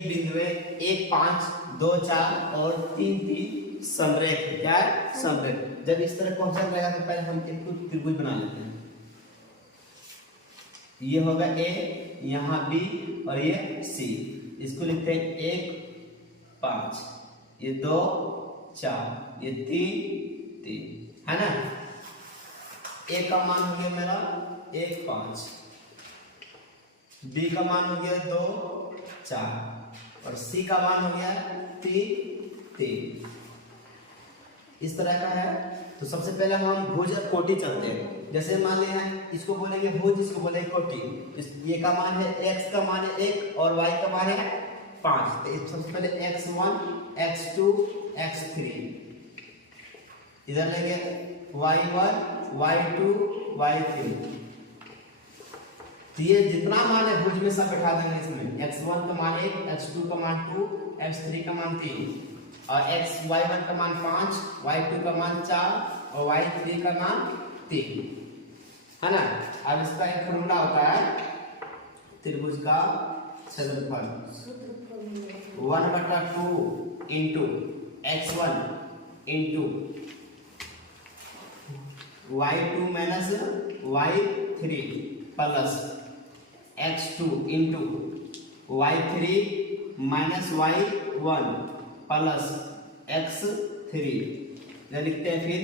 बिंदु है 1 5 2 4 और 3 3 समरेख क्या है समरेख। जब इस तरह कॉन्सेप्ट रहेगा तो पहले हम एक त्रिभुज बना लेते हैं। ये होगा ए, यहाँ बी और ये सी। इसको लिखते हैं 1 5, ये 2 4, ये 3 3 है ना। ए का मान हो गया मेरा 1 5, बी का मान हो गया 2 4 और सी का मान हो गया 3 3। इस तरह का है। तो सबसे पहले हम भुज और कोटि चलते हैं। जैसे मान लिया इसको बोलेंगे भुज, इसको बोलेंगे कोटि। ये का मान है x का मान है 1 और y का मान है 5। तो सबसे पहले x1 x2 x3 इधर लेंगे y1 y2 y3। तो ये जितना मान है भुज में सब बैठा देंगे इसमें। x1 का मान 1, x2 का मान 2, x3 का मान 3 और y1 का मान 5, y2 का मान 4 और y3 का मान 3 है ना। अब इसका एक फॉर्मूला होता है त्रिभुज का क्षेत्रफल 1/2 into x1 into y2 minus y3 plus x2 into y3 minus y1 plus x3। लिखते हैं फिर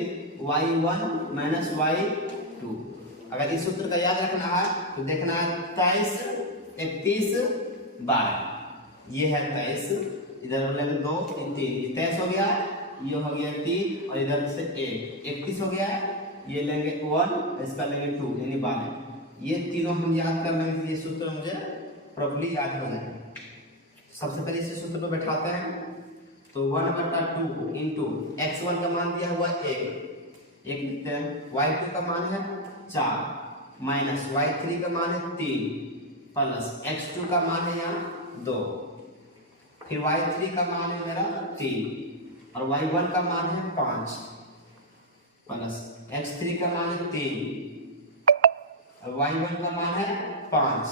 y1 माइनस y2। अगर इस सूत्र का याद रखना है तो देखना है 23 31 12। ये है 23, इधर लेंगे 2 3 23 हो गया, ये हो गया 3 और इधर से 1 31 हो गया। ये लेंगे 1, इसका लेंगे 2 यानी 12। ये तीनों हम याद कर लेंगे। ये सूत्र मुझे प्रॉपर्ली याद हो जाएगा। सबसे पहले इस सूत्र को बैठाते हैं। तो 1/2 इंटू x1 का मान दिया हुआ 1 लिखते हैं, y2 का मान है 4 माइनस y3 का मान है 3 प्लस x2 का मान है यहाँ 2, फिर y3 का मान है मेरा 3 और y1 का मान है 5 प्लस x3 का मान है 3 और y1 का मान है 5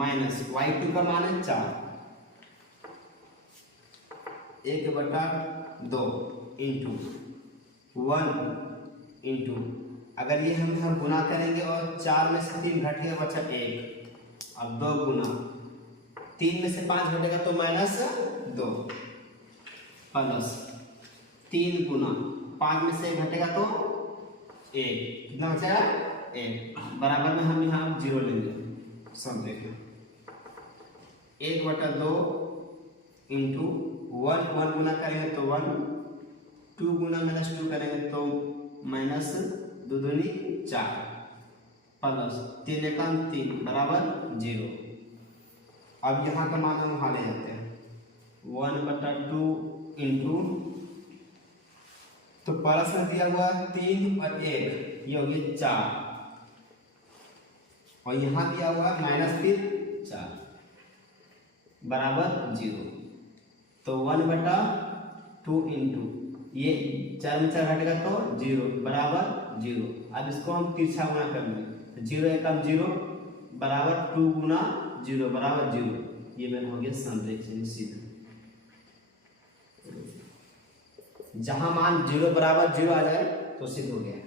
माइनस y2 का मान है 4। 1/2 इंटू 1 इंटू, अगर ये हम गुना करेंगे और 4 में से 3 घट गया बचा 1। अब 2 गुना 3 में से 5 घटेगा तो माइनस 2 प्लस 3 गुना 5 में से घटेगा तो 1। कितना बचेगा 1। बराबर में हम यहाँ 0 लेंगे। सब देखना 1/2 इंटू 1 गुना करेंगे तो 1, 2 गुना माइनस 2 करेंगे तो माइनस 2 दूनी 4 प्लस 3 एकाम 3 बराबर 0। अब यहाँ का मान हम वहाँ ले जाते हैं 1/2 इंटू, तो प्लस में दिया हुआ 3 और 1 ये हो गया 4 और यहाँ दिया हुआ माइनस 4 बराबर 0। तो 1/2 इंटू ये 4 में 4 घटेगा तो 0 बराबर 0। अब इसको हम तिरछा गुना करेंगे तो 0 एकम 0 बराबर 2 गुना 0 बराबर 0। ये मेरा हो गया समरेख सीधा। जहां मान 0 बराबर 0 आ जाए तो सिद्ध हो गया।